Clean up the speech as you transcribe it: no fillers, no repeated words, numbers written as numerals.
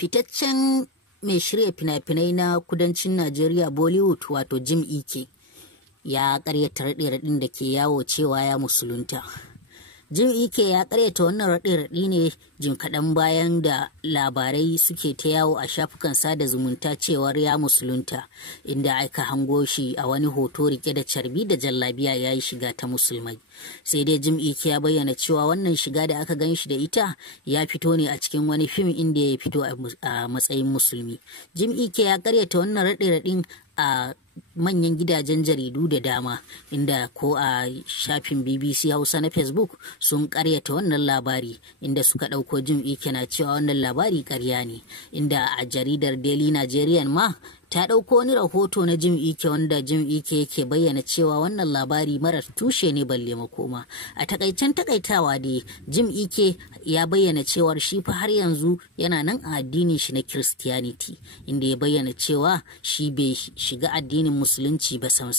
Fitaccen mai shirya fina-finai na kudancin Najeriya Bollywood wato Jim Iyke ya karyata raɗe-raɗin da ke yawo cewa ya musulunta. Jim Iyke ya karyata wannan raɗe-raɗi ne jim kaɗan bayan da labarai suke ta yawo a shafukan sada zumunta cewar ya musulunta, inda aka hango shi a wani hoto rike da carbi da jallabiya ya yi shiga ta musulmai. Sai dai Jim Iyke ya bayyana cewa wannan shiga da aka gan shi da ita ya fito ne a cikin wani fim inda ya fito a matsayin musulmi. Jim Iyke ya karyata wannan raɗe-raɗin a manyan gidajen jaridu da dama, inda ko a shafin BBC Hausa na Facebook sun karyata wannan labari, inda suka ɗauko Jim Iyke na cewa wannan labari ƙarya ne, inda a jaridar Daily Nigerian ma ta ɗauko wani rahoto na Jim Iyke wanda Jim Iyke yake bayyana cewa wannan labari marar tushe ne balle makoma. A takaicen takaitawa dai Jim Iyke ya bayyana cewar shi fa har yanzu yana nan a addinin shi na Christianity, inda ya bayyana cewa shi bai shiga addinin musulunci ba sam.